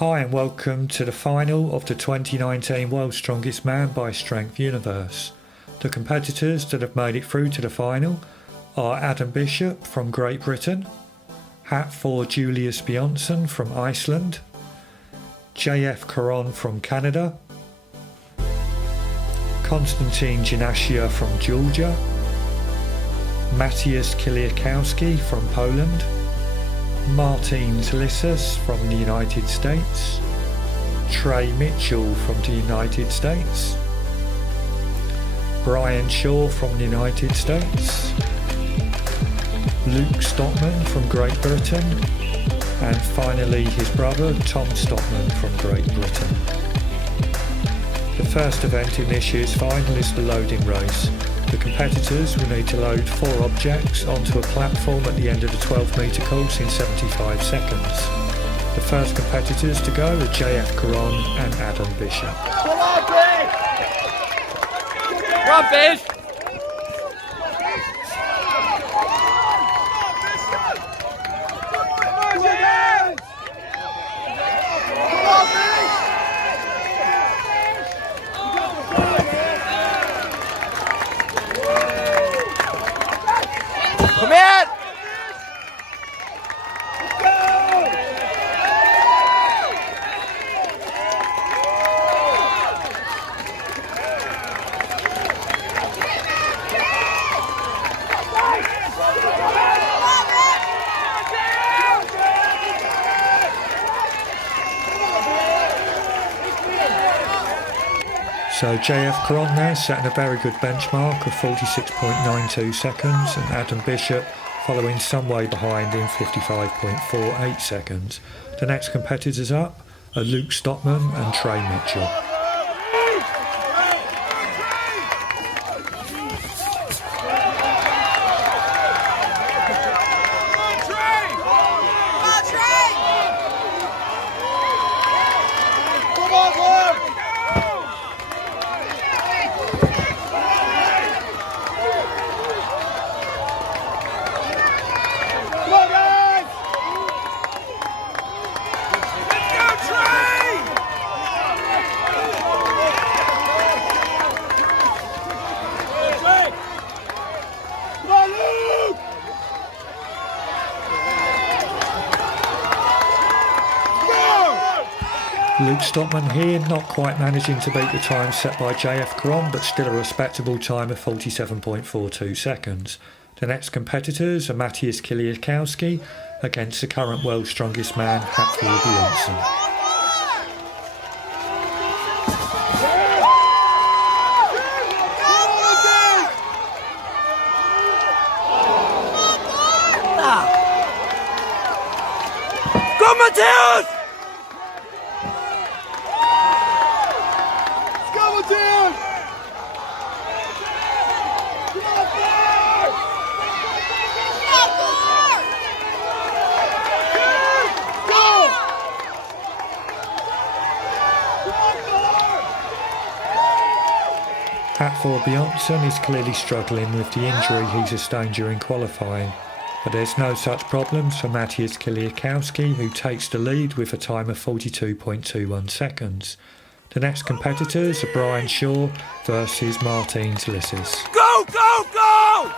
Hi and welcome to the final of the 2019 World's Strongest Man by Strength Universe. The competitors that have made it through to the final are Adam Bishop from Great Britain, Hafthor Julius Bjornsson from Iceland, JF Caron from Canada, Konstantine Janashia from Georgia, Mateusz Kieliszkowski from Poland, Licis from the United States, Trey from the United States, Bjornsson from the United States, Stoltman from Great Britain, and finally his brother Stoltman from Great Britain. The first event in this year's final is the loading race. The competitors will need to load 4 objects onto a platform at the end of the 12-metre course in 75 seconds. The first competitors to go are JF Caron and Adam Bishop. Come on, Fish! Come on, Fish! Come in! So JF Caron there setting a very good benchmark of 46.92 seconds, and Adam Bishop following some way behind in 55.48 seconds. The next competitors up are Stoltman and Trey Mitchell. Stoltman here not quite managing to beat the time set by JF Caron, but still a respectable time of 47.42 seconds. The next competitors are Mattis Kieliszkowski against the current world's strongest man, Hafthor Bjornsson. Go, Mateusz! Hafthor Bjornsson is clearly struggling with the injury he sustained during qualifying, but there's no such problems for Mattis Kieliszkowski, who takes the lead with a time of 42.21 seconds. The next competitors are Bjornsson versus Licis. Go, go, go!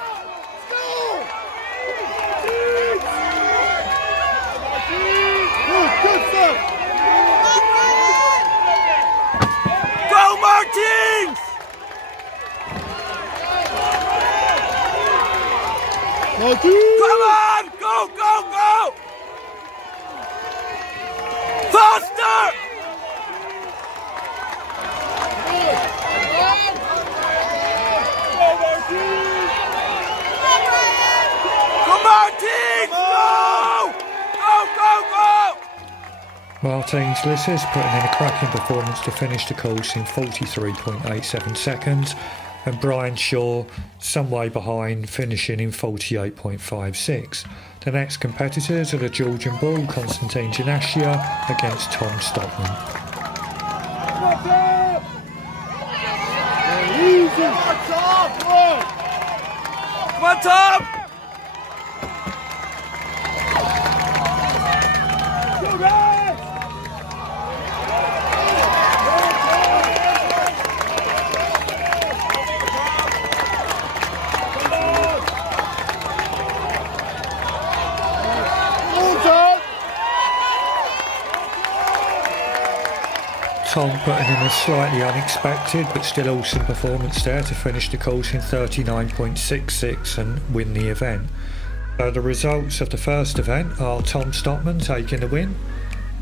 Go, Martins! Come on! Go, go, go! Faster! Go, Martins! Go! Go, go, go! Licis putting in a cracking performance to finish the course in 43.87 seconds, and Bjornsson some way behind, finishing in 48.56. The next competitors are the Georgian bull Konstantine Janashia against Stoltman. Come on, Tom! Tom putting in a slightly unexpected but still awesome performance there to finish the course in 39.66 and win the event. So the results of the first event are Tom Stoltman taking the win,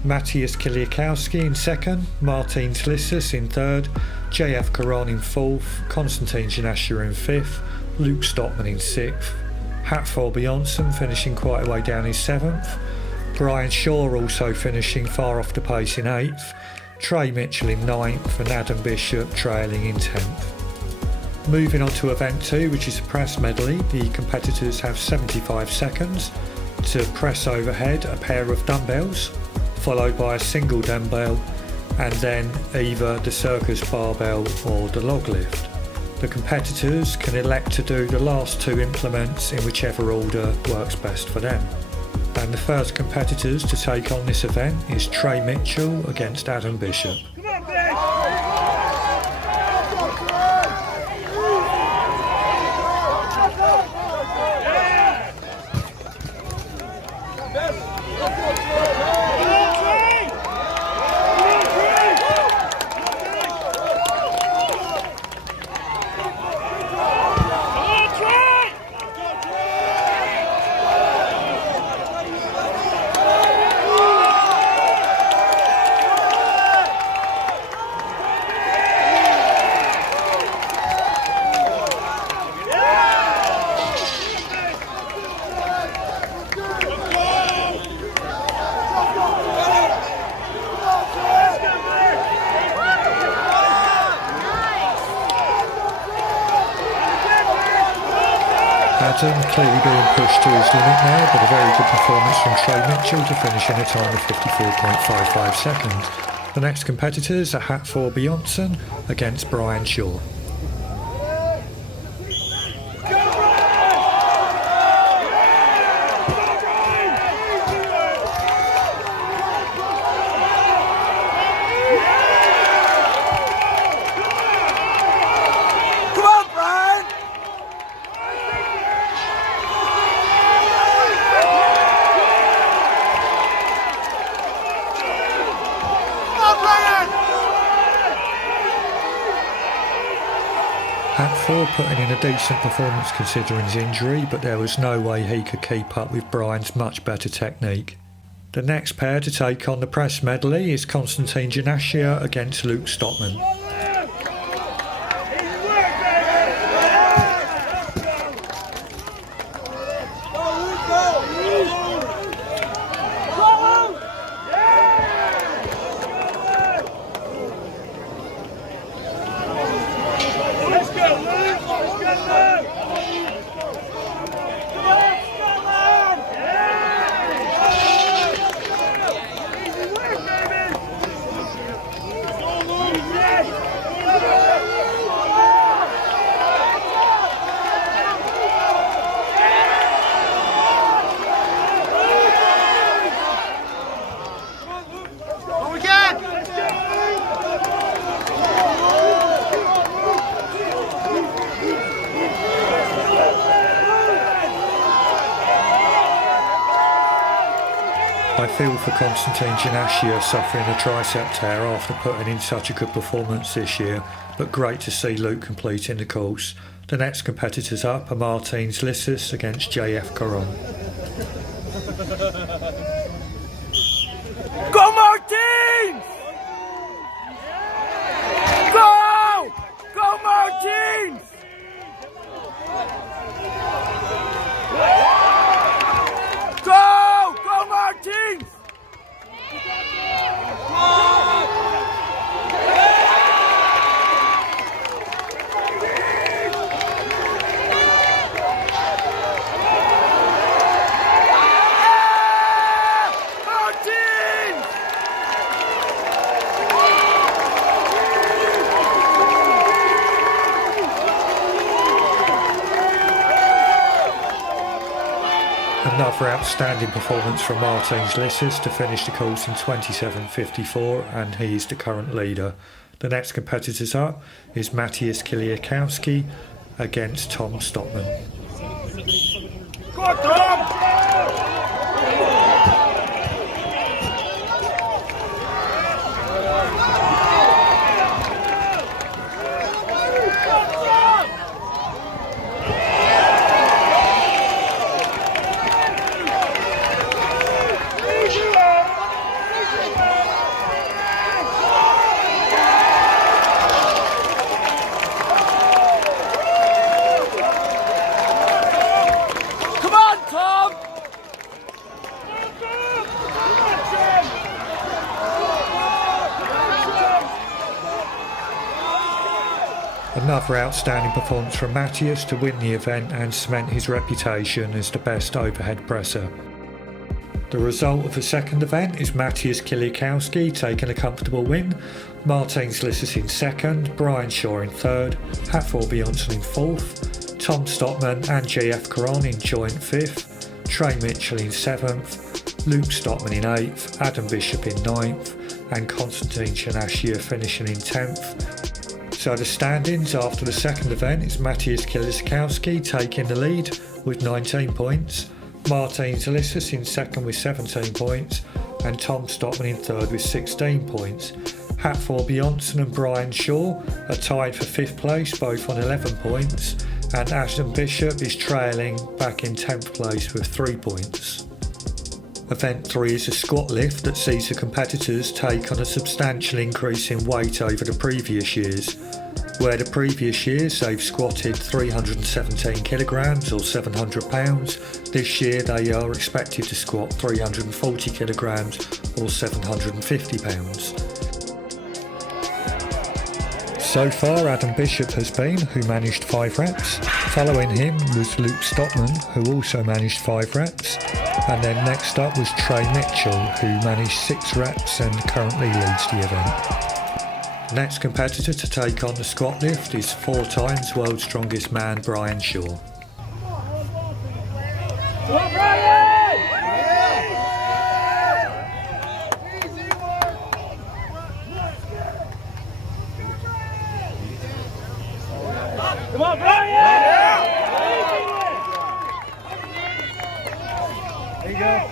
Mateusz Kieliszkowski in second, Licis in third, JF Caron in fourth, Konstantine Janashia in fifth, Luke Stoltman in sixth, Hafthor Bjornsson finishing quite a way down in seventh, Brian Shaw also finishing far off the pace in eighth, Trey Mitchell in ninth and Adam Bishop trailing in 10th. Moving on to event 2, which is a press medley, the competitors have 75 seconds to press overhead a pair of dumbbells, followed by a single dumbbell, and then either the circus barbell or the log lift. The competitors can elect to do the last 2 implements in whichever order works best for them. And the first competitors to take on this event is Trey Mitchell against Adam Bishop. Adam clearly being pushed to his limit now, but a very good performance from Trey Mitchell to finish in a time of 54.55 seconds. The next competitors are Hafthor Bjornsson against Brian Shaw. Hafthor putting in a decent performance considering his injury, but there was no way he could keep up with Brian's much better technique. The next pair to take on the press medley is Konstantine Janashia against Luke Stoltman. I feel for Konstantine Janashia suffering a tricep tear after putting in such a good performance this year, but great to see Luke completing the course. The next competitors up are Licis against JF Caron. Go Martins! Go! Go Martins! Go! Go Martins! Another outstanding performance from Licis to finish the course in 27.54, and he is the current leader. The next competitors up is Mateusz Kieliszkowski against Tom Stoltman. Go on, Tom! Another outstanding performance from Mateusz to win the event and cement his reputation as the best overhead presser. The result of the second event is Mattis Kieliszkowski taking a comfortable win, Martins Licis in second, Bjornsson in third, Hafthor Bjornsson in fourth, Tom Stoltman and JF Caron in joint fifth, Trey in seventh, Luke Stoltman in eighth, Adam Bishop in ninth, and Konstantine Janashia finishing in 10th. So the standings after the second event is Mattis Kieliszkowski taking the lead with 19 points, Martins Licis in second with 17 points, and Tom Stoltman in third with 16 points. Hafthor Bjornsson and Bjornsson are tied for 5th place, both on 11 points, and Adam Bishop is trailing back in 10th place with 3 points. Event 3 is a squat lift that sees the competitors take on a substantial increase in weight over the previous years. Where the previous years they've squatted 317 kilograms or 700 pounds, this year they are expected to squat 340 kilograms or 750 pounds. So far Adam Bishop has been, who managed 5 reps. Following him was Luke Stoltman, who also managed 5 reps. And then next up was Trey, who managed 6 reps and currently leads the event. Next competitor to take on the squat lift is 4 times world's strongest man Bjornsson. Come on, Brian! There you go.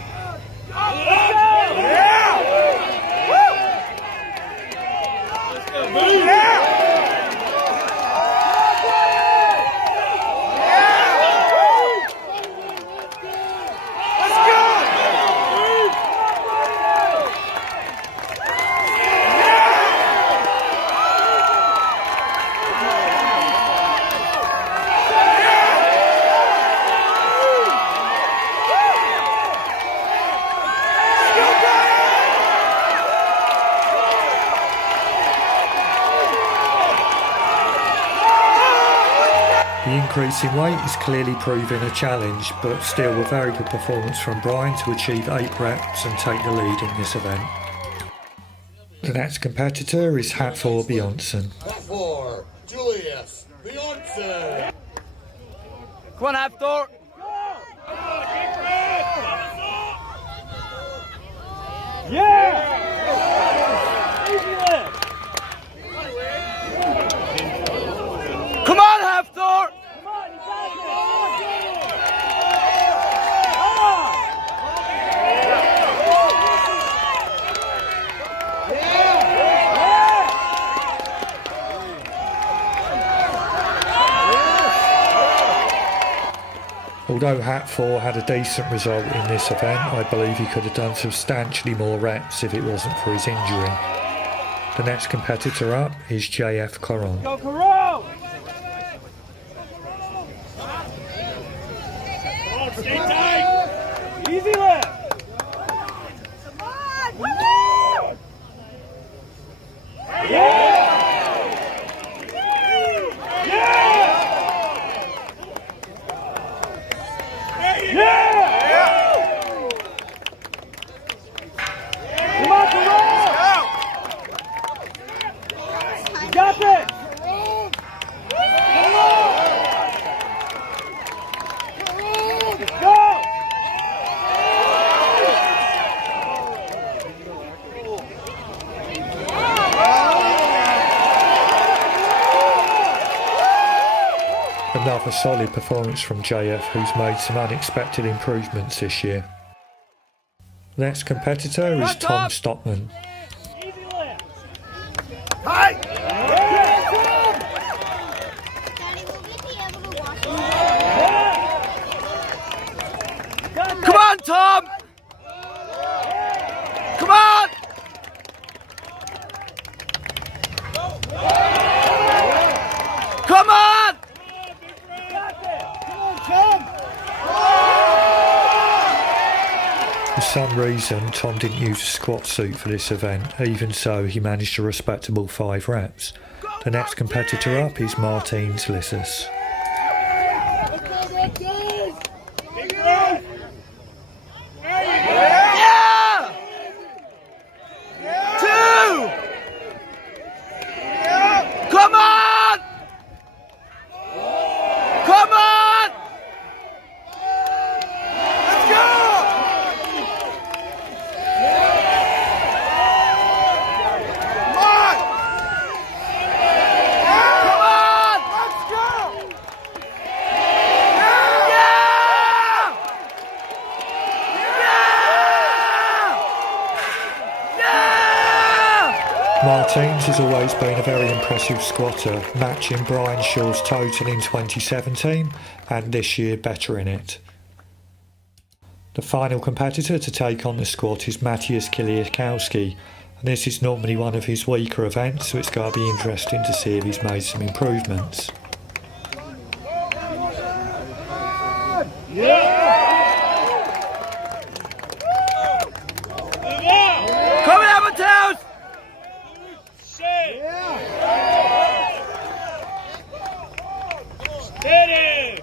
The increase in weight is clearly proving a challenge, but still a very good performance from Brian to achieve 8 reps and take the lead in this event. The next competitor is Hafthor Bjornsson. Hafthor, Julius, Bjornsson. Come on, Hafthor! Yeah! Come on, Hafthor! Although Hafthor had a decent result in this event, I believe he could have done substantially more reps if it wasn't for his injury. The next competitor up is JF Caron. Go, Caron! Stay tight! Easy lift! Come on! Yeah! Another solid performance from JF, who's made some unexpected improvements this year. Next competitor is Tom Stoltman. Come on, Tom! Come on! Come on! For some reason, Tom didn't use a squat suit for this event. Even so, he managed a respectable 5 reps. The The next competitor up is Mattis Licis. Come on! Come on! Let's go! Come on! Come on! Let's go! Yeah! Yeah! Yeah! Mattis has always been a very impressive squatter, matching Bjornsson's total in 2017 and this year bettering it. The final competitor to take on the squat is Mateusz Kieliszkowski, and this is normally one of his weaker events, so it's going to be interesting to see if he's made some improvements. Come on, Mateusz! Steady!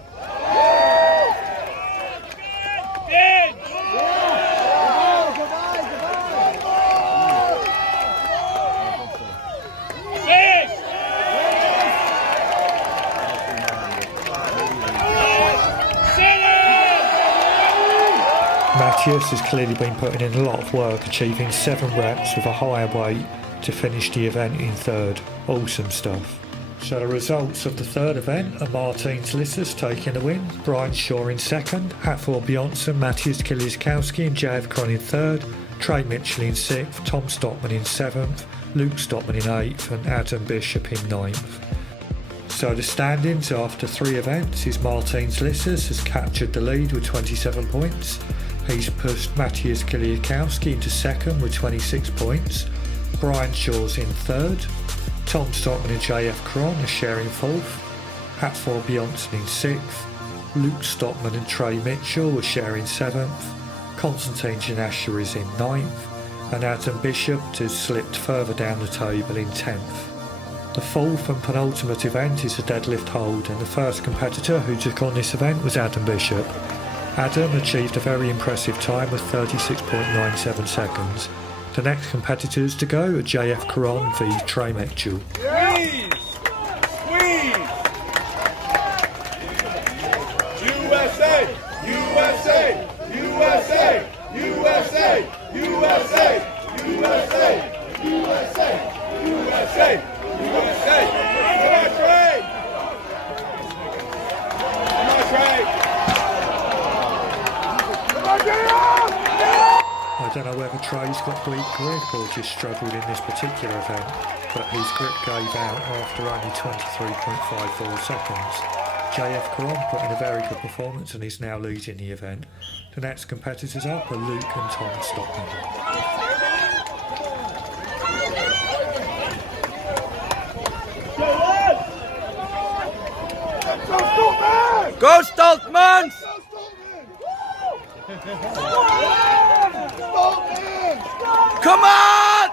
Mateusz has clearly been putting in a lot of work, achieving 7 reps with a higher weight to finish the event in third. Awesome stuff. So the results of the third event are Mattis Licis taking the win, Bjornsson in second, Hafthor Bjornsson, Mateusz Kieliszkowski and JF Caron in third, Trey in 6th, Tom Stoltman in 7th, Luke Stoltman in 8th and Adam Bishop in 9th. So the standings after 3 events is Mattis Licis has captured the lead with 27 points. He's pushed Mateusz Kieliszkowski into second with 26 points. Bjornsson's in third. Tom Stoltman and JF Caron are sharing 4th. Hafthor Bjornsson in 6th. Luke Stoltman and Trey Mitchell are sharing 7th. Konstantine Janashia is in 9th. And Adam Bishop has slipped further down the table in 10th. The 4th and penultimate event is a deadlift hold, and the first competitor who took on this event was Adam Bishop. Adam achieved a very impressive time of 36.97 seconds. The next competitors to go are JF Caron v Trey Mitchell. Squeeze! Squeeze! USA! USA! USA! USA! USA! USA! USA! USA! USA! Come on, Trey! Come on, Trey! Come on, Trey! I don't know whether Trey's got weak grip or just struggled in this particular event, but his grip gave out after only 23.54 seconds. JF Caron put in a very good performance and is now leading the event. The next competitors up are Luke and Tom Stoltman. Go, Stoltman! Come on!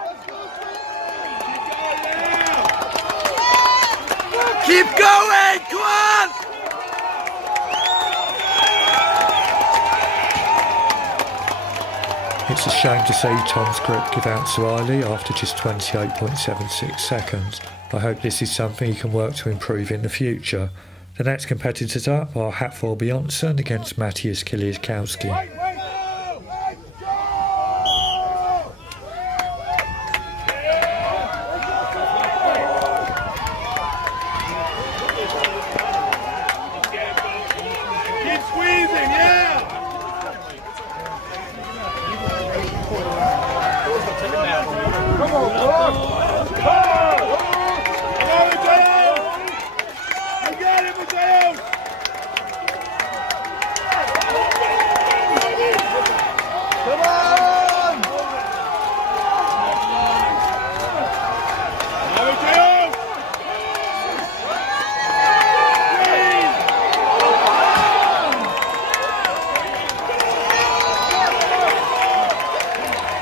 Keep going! Come on! It's a shame to see Tom's grip give out so early after just 28.76 seconds. I hope this is something he can work to improve in the future. The next competitors up are Hafthor Bjornsson against Mateusz Kieliszkowski. Keep squeezing, yeah! Come on, bro! Come on, Mateusz! You got it, Mateusz! Come on! Now, Mateusz!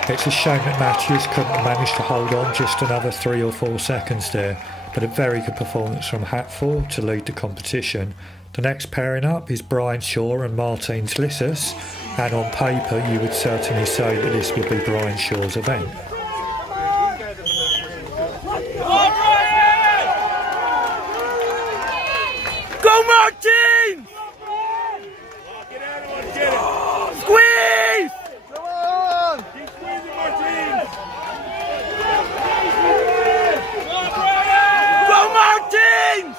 It's a shame that Mattis couldn't manage to hold on just another 3 or 4 seconds there, but a very good performance from Hafthor to lead the competition. The next pairing up is Bjornsson and Licis, and on paper you would certainly say that this would be Bjornsson's event. Go Martin! Squeeze! Come on! Keep squeezing, Martin! Go Martins!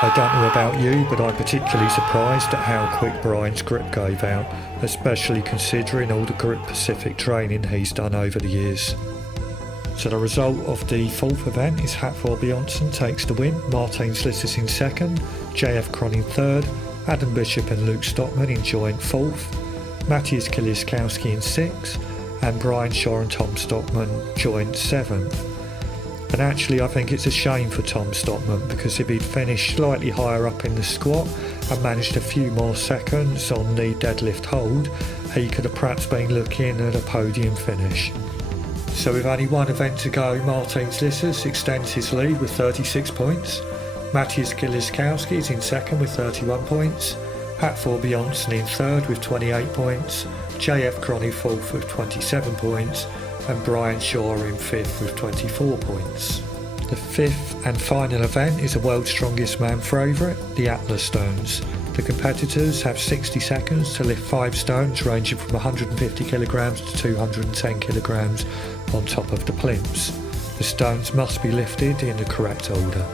I don't know about you, but I'm particularly surprised at how quick Brian's grip gave out, especially considering all the grip specific training he's done over the years. So the result of the fourth event is Hafthor Bjornsson takes the win, Licis in second, Caron in third, Adam Bishop and Luke Stoltman in joint fourth, Mattis Kieliszkowski in sixth, and Bjornsson and Tom Stoltman joint seventh. And actually I think it's a shame for Tom Stoltman, because if he'd finished slightly higher up in the squat and managed a few more seconds on the deadlift hold, he could have perhaps been looking at a podium finish. So with only one event to go, Licis extends his lead with 36 points, Mattis Kieliszkowski is in second with 31 points, Hafthor Bjornsson in third with 28 points, Caron in fourth with 27 points, and Bjornsson in fifth with 24 points. The fifth and final event is a World's Strongest Man favourite, the atlasstones. The competitors have 60 seconds to lift 5 stones ranging from 150 kilograms to 210 kilograms on top of the plinths. The stones must be lifted in the correct order.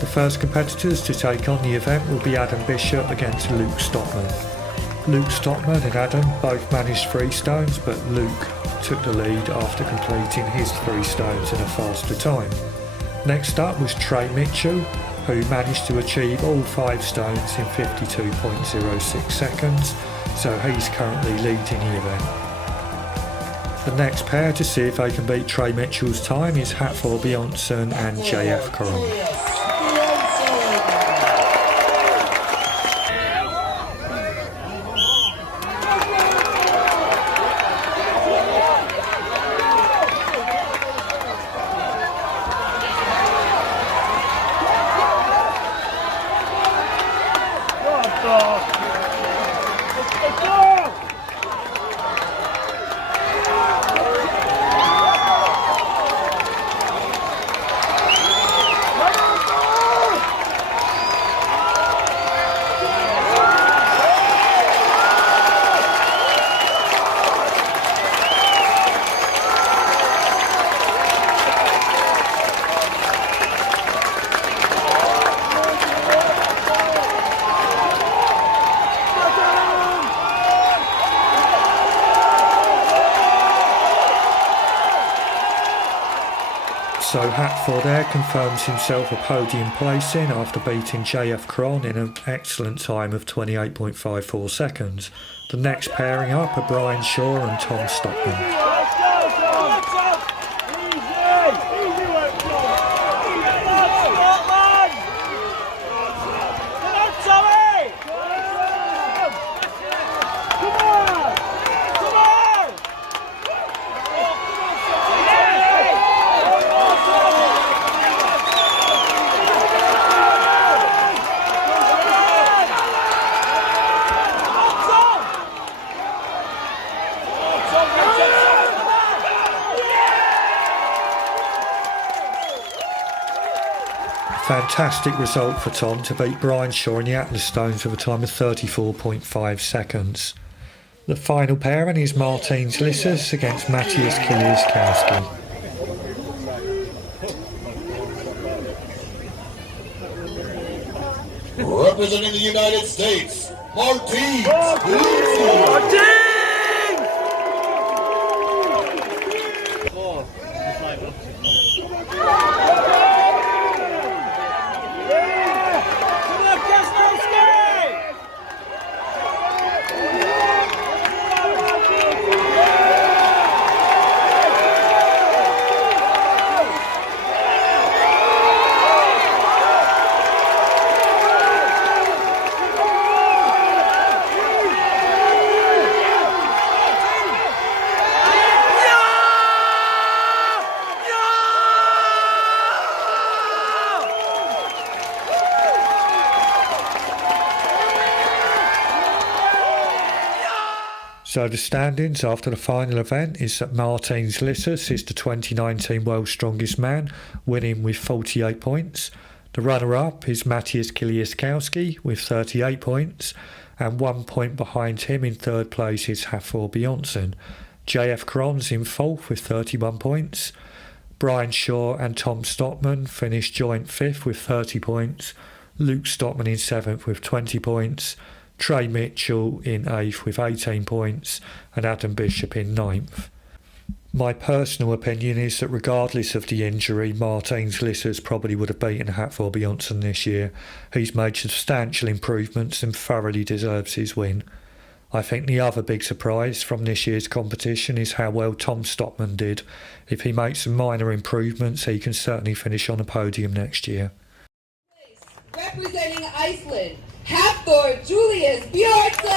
The first competitors to take on the event will be Adam Bishop against Luke Stoltman. Luke Stoltman and Adam both managed 3 stones, but Luke took the lead after completing his 3 stones in a faster time. Next up was Trey who managed to achieve all 5 stones in 52.06 seconds, so he's currently leading the event. The next pair to see if they can beat Trey Mitchell's time is Hafthor Bjornsson and Caron. So Hafthor there confirms himself a podium placing after beating Caron in an excellent time of 28.54 seconds. The next pairing up are Bjornsson and Tom Stoltman. Fantastic result for Tom to beat Bjornsson in the atlasstones with a time of 34.5 seconds. The final pairing is Licis against Mattis Kieliszkowski. Representing the United States, Mattis. So the standings after the final event is that Martins Licis is the 2019 World's Strongest Man, winning with 48 points. The runner-up is Mattis Kieliszkowski with 38 points, and 1 point behind him in third place is Hafthor Bjornsson. JF Caron's in fourth with 31 points. Brian Shaw and Tom Stoltman finished joint fifth with 30 points. Luke Stoltman in seventh with 20 points. Trey Mitchell in eighth with 18 points, and Adam Bishop in ninth. My personal opinion is that regardless of the injury, Martins Licis probably would have beaten Hafthor Bjornsson this year. He's made substantial improvements and thoroughly deserves his win. I think the other big surprise from this year's competition is how well Tom Stoltman did. If he makes some minor improvements, he can certainly finish on a podium next year. Representing Iceland, Hafthor Julius Bjornsson!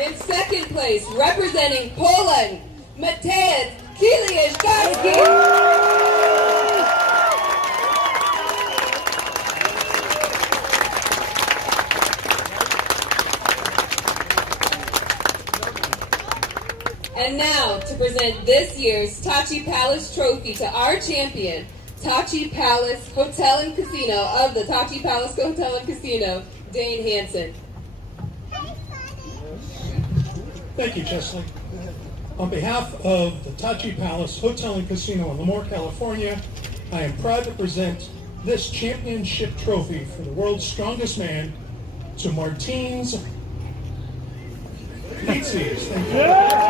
In second place, representing Poland, Mateusz Kieliszkowski. And now, to present this year's Tachi Palace Trophy to our champion, Tachi Palace Hotel and Casino of the Tachi Palace Hotel and Casino, Dane Hansen. Thank you, Chesley. On behalf of the Tachi Palace Hotel and Casino in Lemoore, California, I am proud to present this championship trophy for the world's strongest man to Martins Licis. Thank you.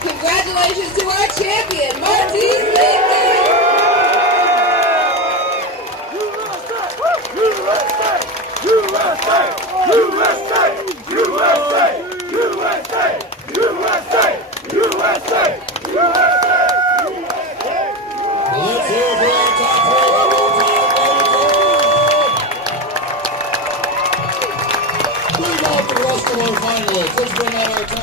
Congratulations to our champion, Martins Licis! USA! USA! USA! USA! USA! USA! USA! USA! Let's hear it for our top three one more time, ladies and gentlemen. Bring out the rest of our finalists. Let's bring out our top